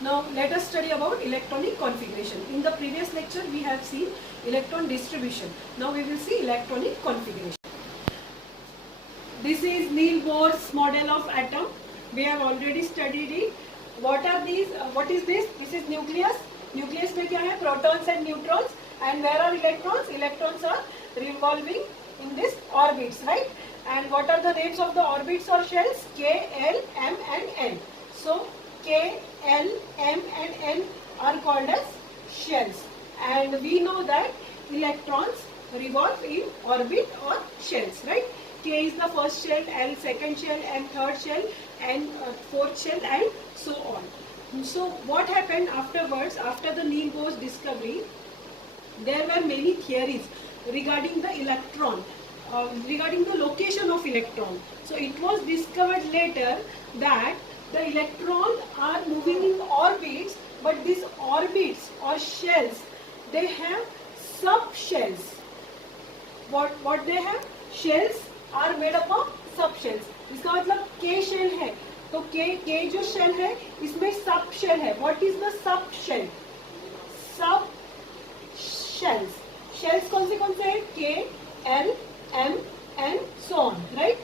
Now let us study about electronic configuration. In the previous lecture we have seen electron distribution. Now we will see electronic configuration. This is Niels Bohr's model of atom. We have already studied it. What are these? What is this? This is nucleus. Nucleus में क्या है? Protons and neutrons. And where are electrons? Electrons are revolving in this orbits, right? And what are the names of the orbits or shells? K, L, M and N. So K, L, M and N are called as shells. And we know that electrons revolve in orbit or shells, right? K is the first shell, L second shell, M third shell, N fourth shell and so on. So what happened afterwards, after the Niels Bohr's discovery, there were many theories regarding the electron, regarding the location of electron. So it was discovered later that the electrons are moving in orbits, but these orbits or shells, they have subshells. What they have? Shells are made up of subshells. इसका मतलब K shell है, तो K जो shell है, इसमें sub shell है. What is the sub shell? Sub shells. Shells कौन से हैं? K, L, M and so on, right?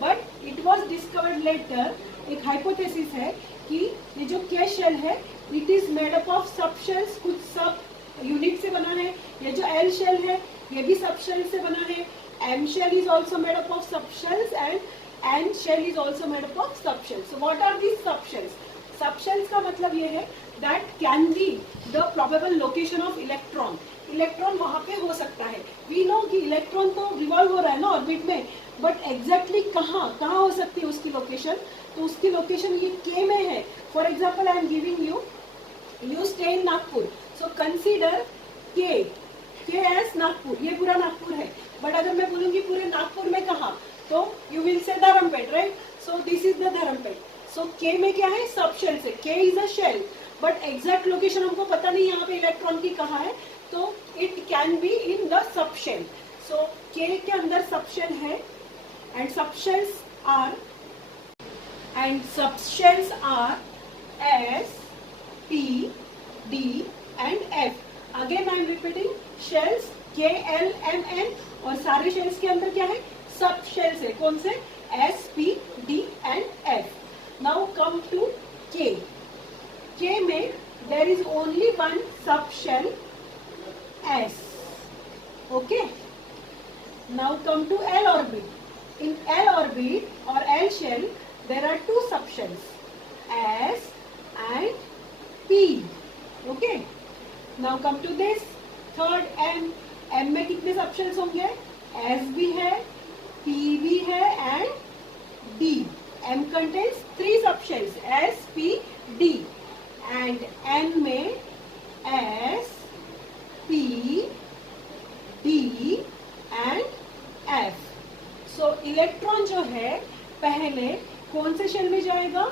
But it was discovered later, एक hypothesis है कि ये जो K shell है, it is made up of subshells, कुछ सब यूनिट से बना है. ये जो L shell है, ये भी subshell से बना है. M shell is also made up of subshells and N shell is also made up of subshells. So what are these subshells? Subshells का मतलब ये है that can be the probable location of electron. Electron वहाँ पे हो सकता है. We know कि इलेक्ट्रॉन तो रिवॉल्व हो रहा है ना ऑर्बिट में, बट एग्जैक्टली कहाँ हो सकती है उसकी लोकेशन? तो उसकी लोकेशन ये K में है. For example I am giving you stay in Nagpur. So consider K as Nagpur. ये पूरा नागपुर है, बट अगर मैं बोलूंगी पूरे नागपुर में कहाँ, तो you will say Dharampeth, right? So this is the Dharampeth. So K में क्या है? सब शेल से. K is a shell, but exact location हमको पता नहीं यहाँ पे इलेक्ट्रॉन की कहाँ है, तो it can be in the subshell. So K के अंदर सब शेल है and subshells are S, P, D and F. Again I am repeating, shells K, L, M, N और सारे शेल्स के अंदर क्या है? सब शेल्स है. कौन से? S, P, D and F. Now come to K. K में there is only one subshell S. Okay. Now come to L orbit. In L orbit or L shell, there are two subshells, S and P. Okay. Now come to this third M. M में कितने subshells होंगे? S भी है, P भी है and D. M contains three subshells, S, P, D. And N में S, P, D and F. So electron जो है पहले कौन से शेल में जाएगा?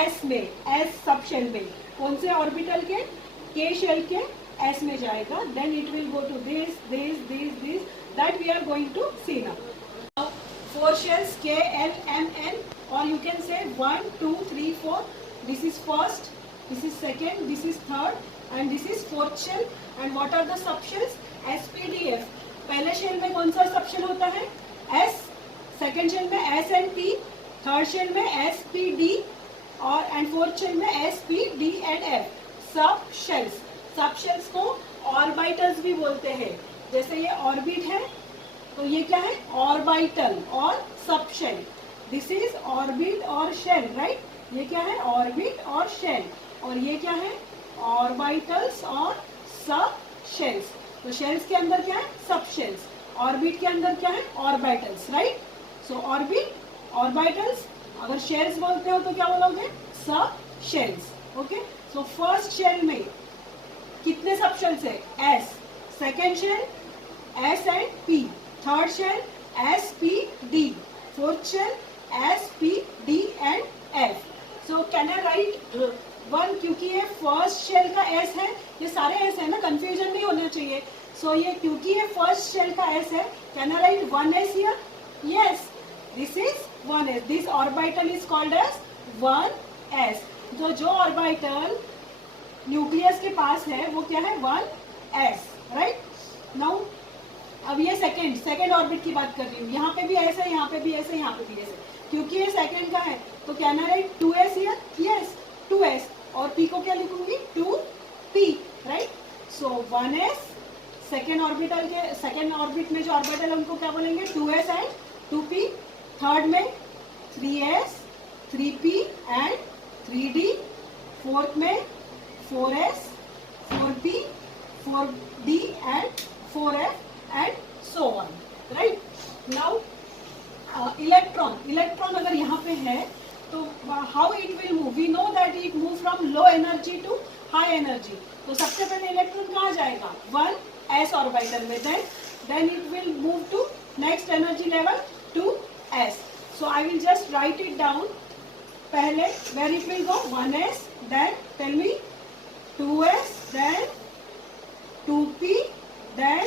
S में, S सब शेल में. कौन से ऑर्बिटल के? K शेल के S में जाएगा. Then it will go to this that we are going to see now. Now 4 shells K, L, M, N, or you can say 1, 2, 3, 4. This is first, this is second, this is third and this is fourth shell. And what are the subshells? S, P, D, F. पहले shell में कौन सा subshell होता है? S. Second shell में S and P. Third shell में S, P, D और and fourth shell में S, P, D and F. Subshells. Subshells को ऑर्बिटल्स भी बोलते हैं. जैसे ये ऑर्बिट है तो ये क्या है? ऑर्बिटल और subshell. This is orbit और शेल, राइट? ये क्या है? ऑर्बिट और शेल. और ये क्या है? ऑर्बिटल्स और सब शेल्स. तो शेल्स के अंदर क्या है? सब शेल्स. ऑर्बिट के अंदर क्या है? Orbitals, right? So orbit, orbitals. अगर शेल्स बोलते हो तो क्या बोलोगे? Sub shells. Okay. So first shell में कितने सब शेल्स है? S. Second shell S and P. Third shell S, P, D. Fourth shell S, P, D and F. So can I write 1? क्योंकि ये फर्स्ट शेल का S है, ये सारे S है ना, कंफ्यूजन नहीं होना चाहिए. सो ये क्योंकि ये फर्स्ट शेल का S है, can I write 1S here? Yes, this is 1S. This orbital is called as 1S. तो जो ऑर्बिटल न्यूक्लियस के पास है वो क्या है 1s, राइट। नाउ अब ये सेकेंड ऑर्बिट की बात कर रही हूँ, यहाँ पे भी ऐसे, यहाँ पे भी ऐसे, यहाँ पे भी ऐसे, क्योंकि ये सेकेंड का है तो can I right 2s here, yes 2s, और p को क्या लिखूंगी 2p, राइट। सो 1s सेकेंड ऑर्बिट में जो ऑर्बिटल उनको क्या बोलेंगे 2s एंड 2p। थर्ड में 3s 3p and 3d। Fourth में 4s 4p 4d and 4f and so on, right. Now electron अगर यहाँ पे है तो how it will move, we know that it move from low energy to high energy। तो सबसे पहले electron कहाँ जाएगा 1s ऑर्बिटल में, then it will move to next energy level 2s। so I will just write it down। पहले where it will go 1s, then tell me 2s, then 2p, then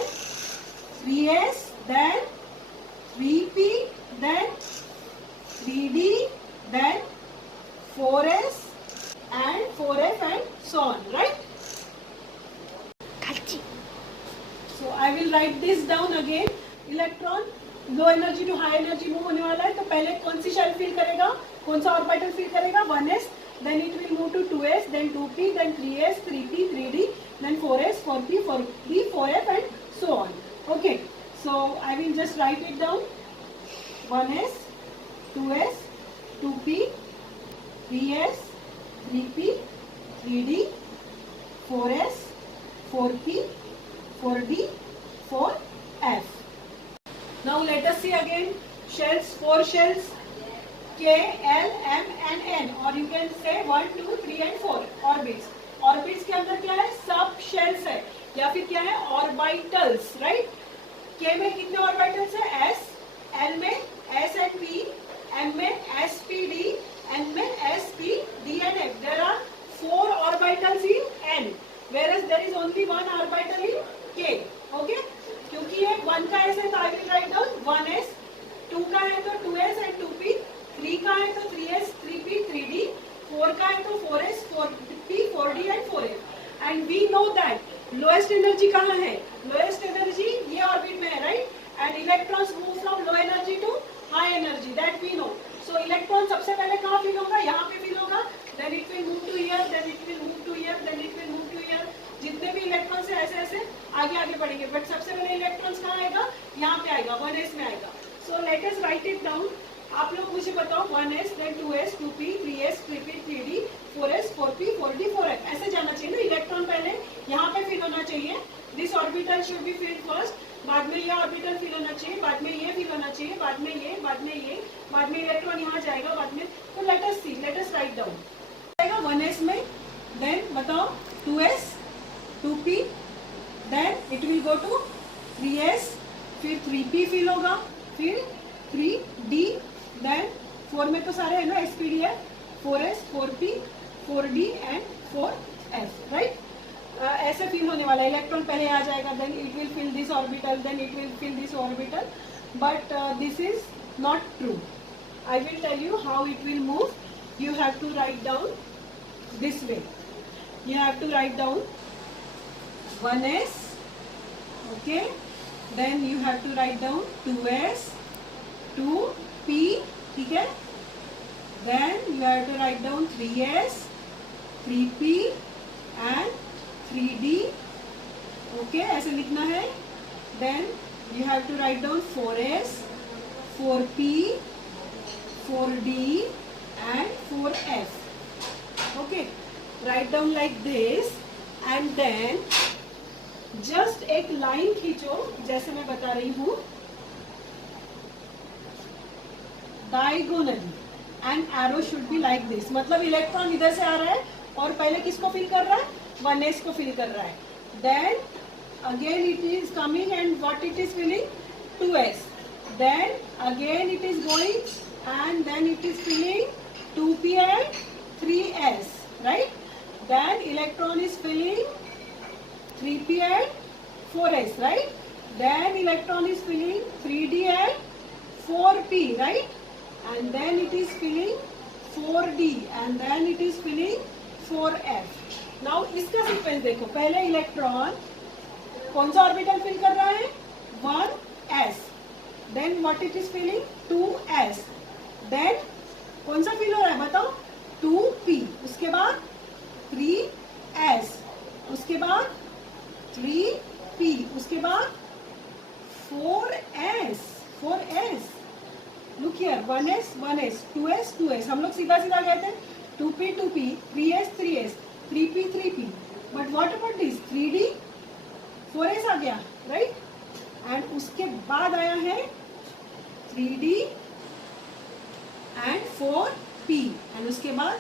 3s, then 3p, then 3d, then 4s and 4f and so on, right? So I will write this down again। Electron low energy to high energy move होने वाला है, तो पहले कौन सी shell fill करेगा, कौन सा orbital fill करेगा 1s, then it will move to 2s, then 2p, then 3s 3p 3d, then 4s 4p 4d 4f and so on। Okay, so I will just write it down 1s 2s 2p 3s 3p 3d 4s 4p 4d 4f। Now let us see again shells, 4 shells K, L, M and N, और you can say 1 2 3 and 4 orbits. Orbits के अंदर क्या है सब shells है या फिर क्या है ऑर्बिटल्स, राइट। K में कितने ऑर्बिटल्स है S, L में S and P, M में S P D, N में S P D and F। There are 4 orbitals in N, whereas there is only 1 orbital in K। Okay, क्योंकि ये 1 का S है तो I will write down 1s, 2 का है तो 2s and 2p, 3 का है तो 3s 3p 3d, 4 का है तो 4s 4p 4d and 4f। And we know that lowest energy कहाँ है, लोएस्ट एनर्जी ये ऑर्बिट में है, right. And electrons move from low energy to high energy, that we know. So electron सबसे पहले कहाँ फिल होगा, यहाँ पे फिल होगा, then it will move to here, then it will move to here, then it will move to here. जितने भी electrons है ऐसे ऐसे आगे आगे बढ़ेंगे, बट सबसे पहले इलेक्ट्रॉन्स कहाँ आएगा, यहाँ पे आएगा 1s में आएगा। So let us right it down. आप लोग मुझे बताओ 1s, then 2s 2p 3s 3p 3d 4s 4p 4d 4f, ऐसे जाना चाहिए ना। इलेक्ट्रॉन पहले यहाँ पे फिल होना चाहिए, this orbital should be filled first, बाद में ये ऑर्बिटल फिल होना चाहिए, बाद में ये फिल होना चाहिए, बाद में ये, बाद में ये, बाद में इलेक्ट्रॉन यहाँ जाएगा, बाद में। तो let us see, let us write down. जाएगा 1s में, देन बताओ 2s 2p, then it will go to 3s, फिर 3p फिल होगा, फिर 3d, देन 4 में तो सारे है ना SPD है, 4s 4p 4d and 4f, right. ऐसे फिल होने वाला है, इलेक्ट्रॉन पहले आ जाएगा, then it will fill this orbital, then it will fill this orbital, but this is not true. I will tell you how it will move. You have to write down this way, you have to write down 1s, okay, then you have to write down 2s 2p, ठीक है, then you have to write down 3s 3p and 3d, okay, ऐसे लिखना है। then you have to write down 4s 4p 4d and 4f, okay, write down like this and then just एक line खींचो जैसे मैं बता रही हूँ, diagonally and arrow should be like this। मतलब इलेक्ट्रॉन इधर से आ रहा है और पहले किसको फिल कर रहा है 1s को फिल कर रहा है, then again it is coming and what it is filling 2s, then again it is going and then it is filling 2p and 3s, right, then electron is filling 3p and 4s, right, then electron is filling 3d and 4p, right, and then it is filling 4d and then it is filling 4f. Now इसका sequence देखो, पहले electron कौन सा orbital fill कर रहा है? 1s. Then what it is filling? 2s. देन कौन सा फिल हो रहा है बताओ? 2p. उसके बाद 3s. उसके बाद 3p. उसके बाद 4s. 4s. Look here, 1s 1s, 2s 2s. हम लोग सीधा सीधा गए थे 2p 2p, 3s 3s, 3p 3p. But what about this 3d? 4s आ गया, राइट? एंड उसके बाद आया है 3d एंड 4p एंड उसके बाद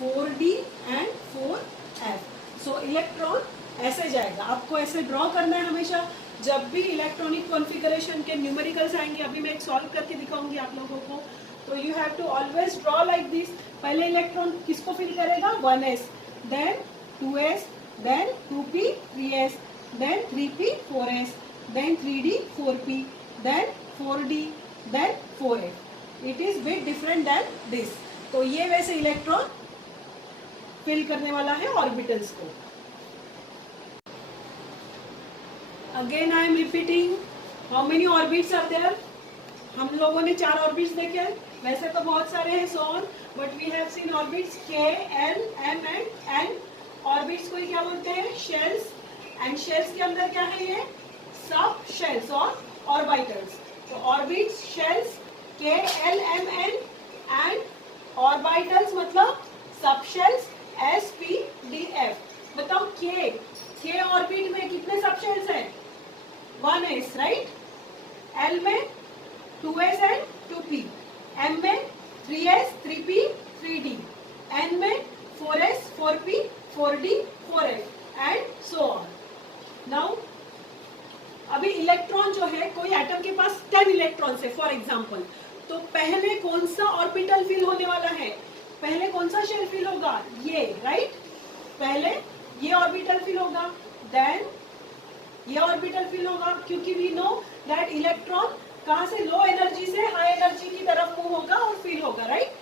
4d and 4f. So electron ऐसे जाएगा. आपको ऐसे ड्रॉ करना है हमेशा. जब भी इलेक्ट्रॉनिक कॉन्फ़िगरेशन के न्यूमेरिकल्स आएंगे, अभी मैं एक सॉल्व करके दिखाऊंगी आप लोगों को, तो you have to always draw like this. पहले इलेक्ट्रॉन किसको फिल करेगा? 1s, then 2s, then 2p 3s, then 3p 4s, then 3d 4p, then 4d, then 4f. It is bit different than this. तो ये वैसे electron fill करने वाला है orbitals को. Again I am repeating, how many orbits are there? हम लोगों ने 4 ऑर्बिट्स देखे. वैसे तो बहुत सारे हैं so on, but we have seen orbits k, l, m and n. Orbits को क्या बोलते हैं? शेल्स. एंड शेल्स के अंदर क्या है? ये सब शेल्स और ऑर्बिटल्स. तो orbits, shells, K, L, M, N and orbitals मतलब sub shells S, P, D, F. बताओ के ऑर्बिट में कितने सब शेल्स हैं? 1s, right? एल में 2s एंड 2p, एम में 3s 3p 3d, एन में 4s 4p 4d 4f and so on. Now अभी इलेक्ट्रॉन जो है, कोई एटम के पास 10 इलेक्ट्रॉन्स है फॉर एग्जांपल, तो पहले कौन सा ऑर्बिटल फिल होने वाला है? पहले कौन सा शेल फिल होगा? ये, राइट? पहले ये ऑर्बिटल फिल होगा, देन ये ऑर्बिटल फिल होगा, क्योंकि वी नो दैट इलेक्ट्रॉन कहां से लो एनर्जी से हाई एनर्जी की तरफ मूव होगा और फिल होगा, right?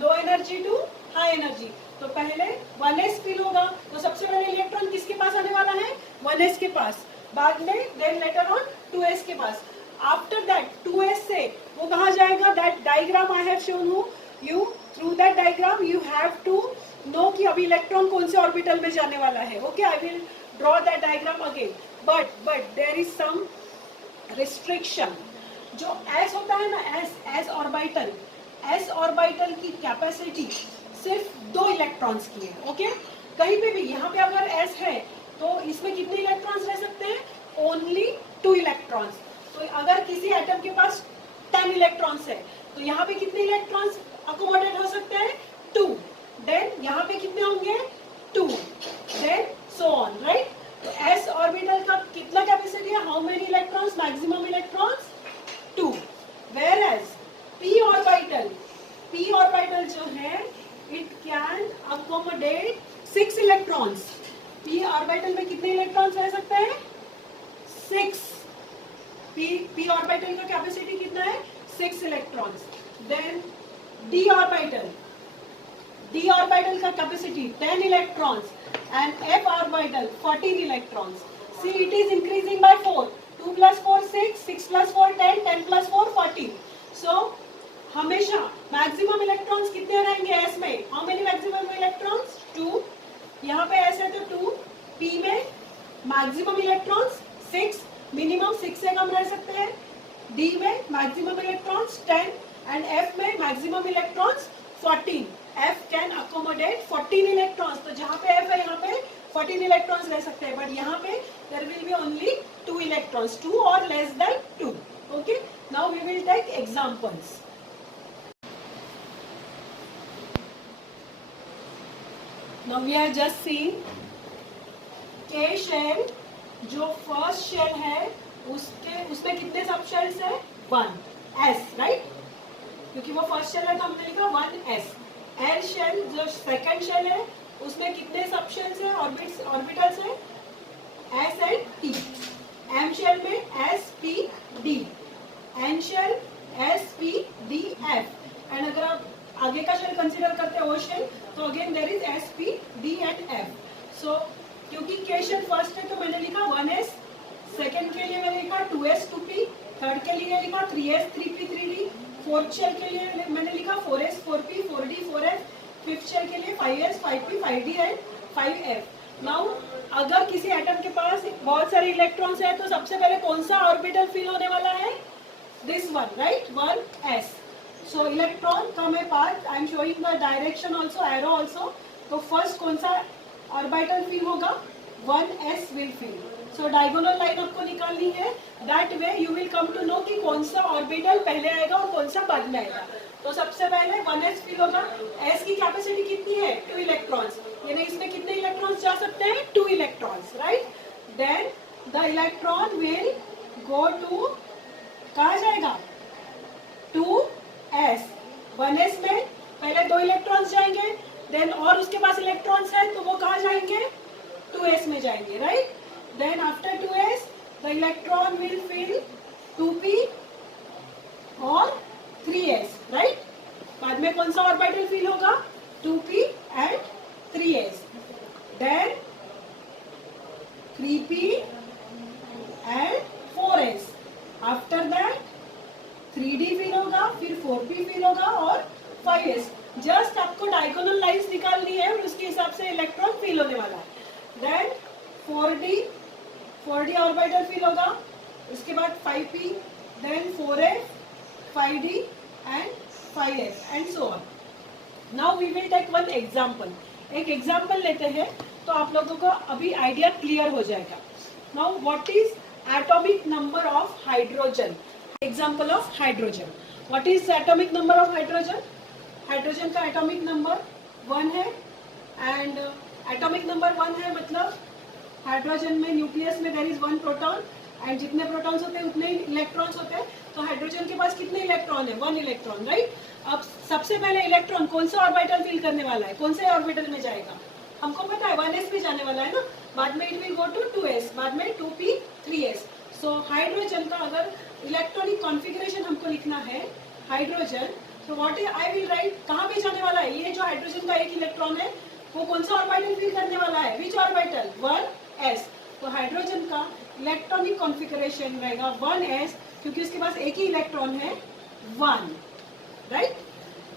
Low energy to high energy. तो पहले 1s फिल होगा, तो सबसे पहले इलेक्ट्रॉन किसके पास आने वाला है? 1s के पास. बाद में देन लेटर ऑन 2s के पास. आफ्टर दैट 2s से वो कहाँ जाएगा? That diagram I have shown you. Through that diagram you have to know कि अभी इलेक्ट्रॉन कौन से ऑर्बिटल में जाने वाला है. Okay, I will draw that diagram again. But there is some restriction. जो s होता है ना, s ऑर्बिटल, s ऑर्बिटल की कैपेसिटी सिर्फ 2 इलेक्ट्रॉन्स की है. ओके, कहीं पे भी यहाँ पे अगर s है तो इसमें कितने इलेक्ट्रॉन्स रह सकते हैं? Only 2 electrons. तो अगर किसी एटम के पास 10 इलेक्ट्रॉन्स है तो यहाँ पे कितने इलेक्ट्रॉन्स अकोमोडेट हो सकते हैं? 2. देन यहाँ पे कितने होंगे? 2. Then so on, right? तो s ऑर्बिटल का कितना कैपेसिटी है? How many electrons? Maximum electrons 2. whereas p orbital जो है it can accommodate 6 electrons. p orbital में कितने इलेक्ट्रॉन्स रह सकते हैं? 6. p ऑर्बिटल का कैपेसिटी कितना है? 6 इलेक्ट्रॉन्स. देन d ऑर्बिटल का capacity 10 electrons and f orbital 14 electrons. See it is increasing by 4. 2 plus 4 6, 6 plus 4 10, 10 plus 4 14. सो हमेशा मैक्सिमम इलेक्ट्रॉन्स कितने रहेंगे s में? How many maximum electrons? 2. यहाँ पे s है तो 2. p में मैक्सिमम इलेक्ट्रॉन्स 6, मिनिमम 6 से कम रह सकते हैं. d में मैक्सिमम इलेक्ट्रॉन्स 10 एंड f में maximum electrons 14. f can accommodate 14 electrons. तो जहाँ पे f है यहाँ पे 14 इलेक्ट्रॉन्स रह सकते हैं. बट यहाँ पे there will be only 2 electrons, 2 और less than 2. Okay, now we will take examples. Now we have just seen K shell. जो फर्स्ट शेल है उसमें कितने सब शेल्स है? 1s, right? क्योंकि वो फर्स्ट शेल है तो हमने लिखा 1s. एल शेल जो सेकंड शेल है उसमें कितने सब शेल्स है? ऑर्बिटल्स है s and t. m shell में s, p, d. n shell s, p, d, f. And अगर आप आगे का shell consider 2s 2p, third के लिए लिखा 3s 3p 3d, fourth shell के लिए मैंने लिखा 4s 4p 4d 4f, fifth shell के लिए 5s 5p 5d and 5f। Now अगर किसी एटम के पास बहुत सारे इलेक्ट्रॉन्स है तो सबसे पहले कौन सा ऑर्बिटल फिल होने वाला है? This one, right, 1s। So electron come apart, I am showing the direction also, arrow also. तो फर्स्ट कौन सा ऑर्बिटल फिल होगा? 1s will fill. So diagonal line आपको निकालनी है, that way you will come to know कि कौन सा ऑर्बिटल पहले आएगा और कौन सा बाद में आएगा। तो सबसे पहले 1s फिल होगा। s की कैपेसिटी कितनी है? 2 इलेक्ट्रॉन्स, यानी इसमें कितने इलेक्ट्रॉन्स जा सकते हैं? 2 electrons, right. Then the electron will go to, कहाँ जाएगा? 2s। 1s में पहले 2 इलेक्ट्रॉन्स जाएंगे, देन और उसके पास इलेक्ट्रॉन्स है तो वो कहाँ जाएंगे? 2s में जाएंगे, right. Then after 2s the electron will fill 2p और 3s, राइट। बाद में कौन सा ऑर्बिटल फिल होगा? 2p and 3s। Then 3p and 4s। After that 3d fill होगा, फिर 4p फिल होगा और 5s। जस्ट आपको डायगोनल लाइंस निकालनी है और उसके हिसाब से इलेक्ट्रॉन फिल होने वाला है। देन 4d ऑर्बिटल फिल होगा, उसके बाद 5p, then 4f 5d and 5f and so on. Now we will take one example. एक एग्जांपल लेते हैं तो आप लोगों को अभी आइडिया क्लियर हो जाएगा। Now what is atomic number of hydrogen? Example of hydrogen. What is atomic number of hydrogen? Hydrogen का एटॉमिक नंबर 1 है एंड एटॉमिक नंबर 1 है मतलब हाइड्रोजन में न्यूक्लियस में देयर इज 1 प्रोटॉन एंड जितने प्रोटॉन्स होते हैं उतने ही इलेक्ट्रॉन्स होते हैं। तो हाइड्रोजन के पास कितने इलेक्ट्रॉन है? 1 इलेक्ट्रॉन, राइट। अब सबसे पहले इलेक्ट्रॉन कौन सा ऑर्बिटल फिल करने वाला है? कौन से ऑर्बिटल में जाएगा? हमको पता है 1s में जाने वाला है ना, बाद में it will go to 2s, बाद में 2p 3s। सो हाइड्रोजन का अगर इलेक्ट्रॉनिक कॉन्फ़िगरेशन हमको लिखना है हाइड्रोजन, तो व्हाट आई विल राइट, कहाँ पे जाने वाला है? ये जो हाइड्रोजन का एक इलेक्ट्रॉन है वो कौन सा ऑर्बिटल फिल करने वाला है? विच ऑर्बिटल? 1s। तो हाइड्रोजन का इलेक्ट्रॉनिक कॉन्फ़िगरेशन रहेगा 1s, क्योंकि उसके पास एक ही इलेक्ट्रॉन है 1, right.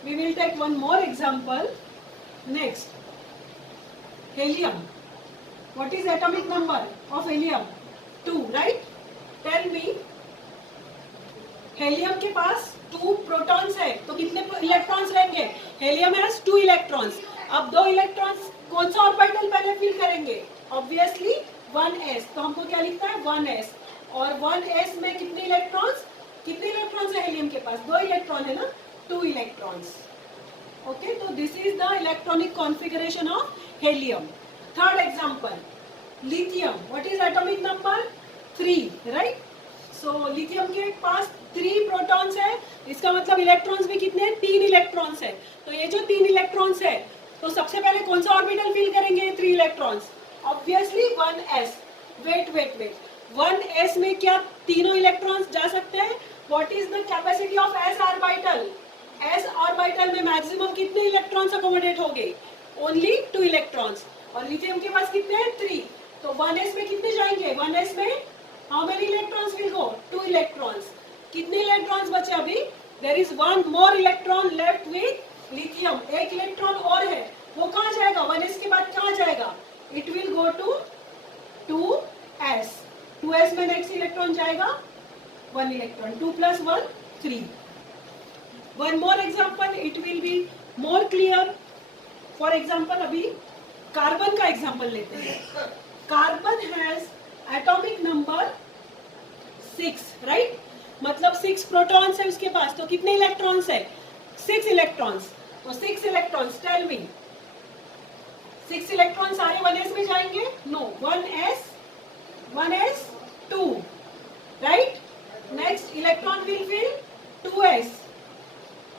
We will take one more example. Next, helium. What is atomic number of helium? 2, right. Tell me, helium के पास 2 प्रोटॉन्स है तो कितने इलेक्ट्रॉन्स रहेंगे? Helium has 2 electrons. अब 2 इलेक्ट्रॉन्स कौन सा ऑर्बिटल पहले फिल करेंगे? Obviously 1s। तो हमको क्या लिखना है? 1s। और 1s में कितने इलेक्ट्रॉन्स? कितने इलेक्ट्रॉन्स है हेलियम के पास? 2 इलेक्ट्रॉन है ना, 2 इलेक्ट्रॉन्स। ओके, तो this is the electronic configuration of helium. Third example, lithium. What is atomic number? 3, right. So lithium के पास 3 प्रोटॉन्स है, इसका मतलब इलेक्ट्रॉन्स भी कितने हैं? 3 इलेक्ट्रॉन्स है। तो ये जो 3 इलेक्ट्रॉन्स है तो सबसे पहले कौन सा ऑर्बिटल फिल करेंगे? 3 electrons, obviously 1s। Wait 1s में क्या तीनों इलेक्ट्रॉन्स जा सकते हैं? What is the capacity of s orbital? s orbital में मैक्सिमम कितने इलेक्ट्रॉन्स अकोमोडेट होंगे? Only 2 electrons. और लिथियम के पास कितने हैं? 3। तो 1s में कितने जाएंगे? 1s में how many electrons will go? 2 electrons. कितने इलेक्ट्रॉन्स बचे अभी? There is 1 more electron left with lithium. एक इलेक्ट्रॉन और है, वो कहाँ जाएगा? 1s के बाद कहाँ जाएगा? It will go to 2s। 2s में नेक्स्ट इलेक्ट्रॉन जाएगा 1 electron. 2 + 1 3। One more example, it will be more clear. For example अभी कार्बन का एग्जाम्पल लेते हैं। Carbon has atomic number 6, right. मतलब 6 प्रोटॉन्स है उसके पास, तो कितने इलेक्ट्रॉन्स है? 6 इलेक्ट्रॉन्स। तो 6 इलेक्ट्रॉन्स, टेल मी, 6 इलेक्ट्रॉन सारे 1s में जाएंगे? No, 1s 2, right. Next electron will fill 2s।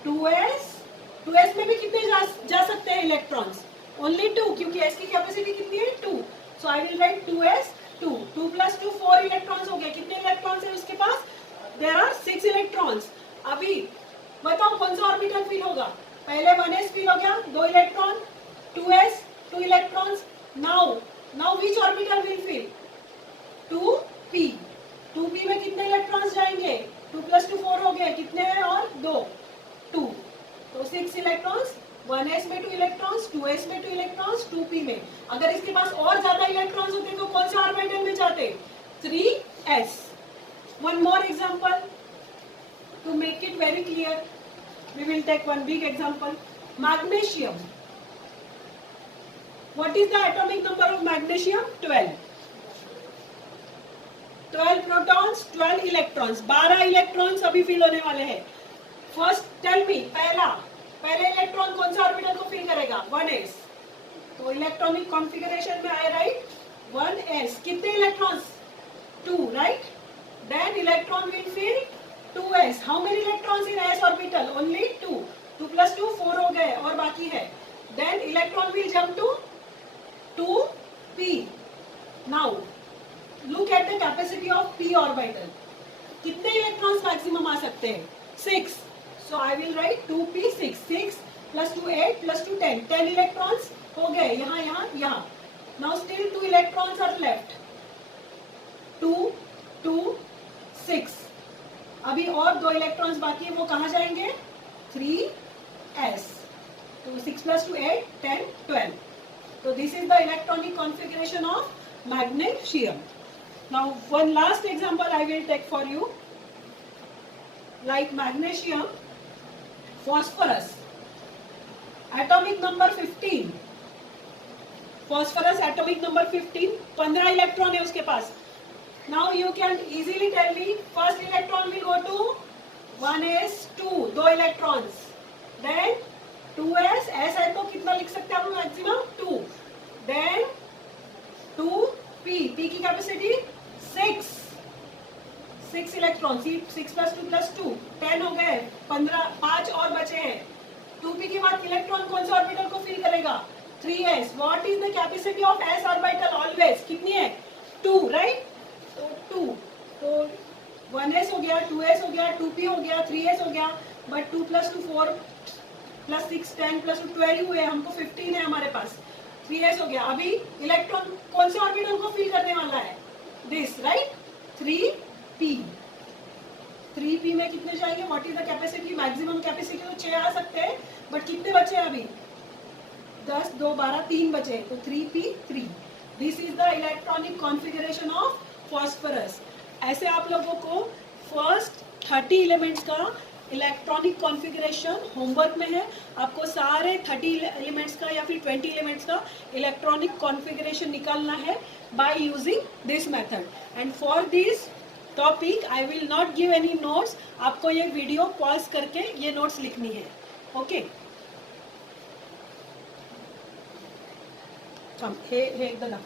2s में भी कितने जा सकते हैं इलेक्ट्रॉन्स? ओनली 2, क्योंकि s की कैपेसिटी कितनी है? 2। So I will write 2s 2। 2 + 2 4 electrons हो गए। कितने इलेक्ट्रॉन्स है उसके पास? There are 6 electrons. अभी बताओ कौन सा ऑर्बिटल फिल होगा? पहले 1s फिल हो गया, 2 electron, 2s 2 electrons. Now which orbital will fill? 2p. 2p में कितने इलेक्ट्रॉन इलेक्ट्रॉन्स जाएंगे, 2 + 2 4 हो गए, कितने हैं और 2 2, तो 6 इलेक्ट्रॉन्स, 1s में 2 इलेक्ट्रॉन्स, 2s में 2 इलेक्ट्रॉन्स, 2p में। अगर इसके पास और ज्यादा इलेक्ट्रॉन्स होते तो कौन से ऑर्बिटल में जाते? 3s। One more example to make it very clear, we will take one big example. Magnesium. What is the atomic number of magnesium? 12. 12 protons, 12 electrons. 12 electrons अभी फिल होने वाले हैं. First tell me, पहले electron कौन सा orbital को fill करेगा? 1s. तो इलेक्ट्रॉनिक कॉन्फ़िगरेशन में आए, राइट? 1s. कितने electrons? 2, right? Then electron will fill 2s. How many electrons in s orbital? Only 2. 2 + 2 4 हो गए और बाकी है. Then electron will jump to 2p. Now look at the capacity of p orbital. कितने electrons maximum आ सकते हैं? 6. So I will write 2p 6. 6 + 2 8 + 2 10. 10 electrons हो गए, यहाँ. Now still 2 electrons are left. 2 2 6. अभी और 2 इलेक्ट्रॉन्स बाकी है, वो कहाँ जाएंगे? 3s. तो 6 + 2 8 10 12. So this is the electronic configuration of magnesium. Now one last example I will take for you. Like magnesium, phosphorus, atomic number 15. Phosphorus atomic number 15. 15 electron है उसके पास. Now you can easily tell me, first electron will go to 1s2, 2 electrons. Then 2s, s है तो कितना लिख सकते हैं हम maximum? 2. Then 2p, p की कैपेसिटी 6. 6 इलेक्ट्रॉन, 6 + 2 + 2 10 हो गए, 15, 5 और बचे हैं. 2p के बाद इलेक्ट्रॉन कौन सा ऑर्बिटल को फिल करेगा? 3s. What is the capacity of s orbital always? कितनी है? 2, राइट? तो 2, तो 1s हो गया, 2s हो गया, 2p हो गया, 3s हो गया, बट 2 + 2 4 + 6 10 + 2 12 हुए, हमको 15 है हमारे पास. 3s हो गया. अभी इलेक्ट्रॉन कौन से ऑर्बिटल को फिल करने वाला है? This, right? 3p. 3p में कितने जाएंगे? What is the capacity? Maximum capacity तो 6 आ सकते हैं, बट कितने बचे अभी? 10 2 12 3 बचे, तो 3p 3. This is the electronic configuration of phosphorus. ऐसे आप लोगों को फर्स्ट 30 एलिमेंट्स का इलेक्ट्रॉनिक कॉन्फ़िगरेशन होमवर्क में है. आपको सारे 30 एलिमेंट्स का या फिर 20 एलिमेंट्स का इलेक्ट्रॉनिक कॉन्फ़िगरेशन निकालना है by using this method. And for this topic I will not give any notes. आपको ये वीडियो पॉज करके ये नोट्स लिखनी है. ओके, हे एकदम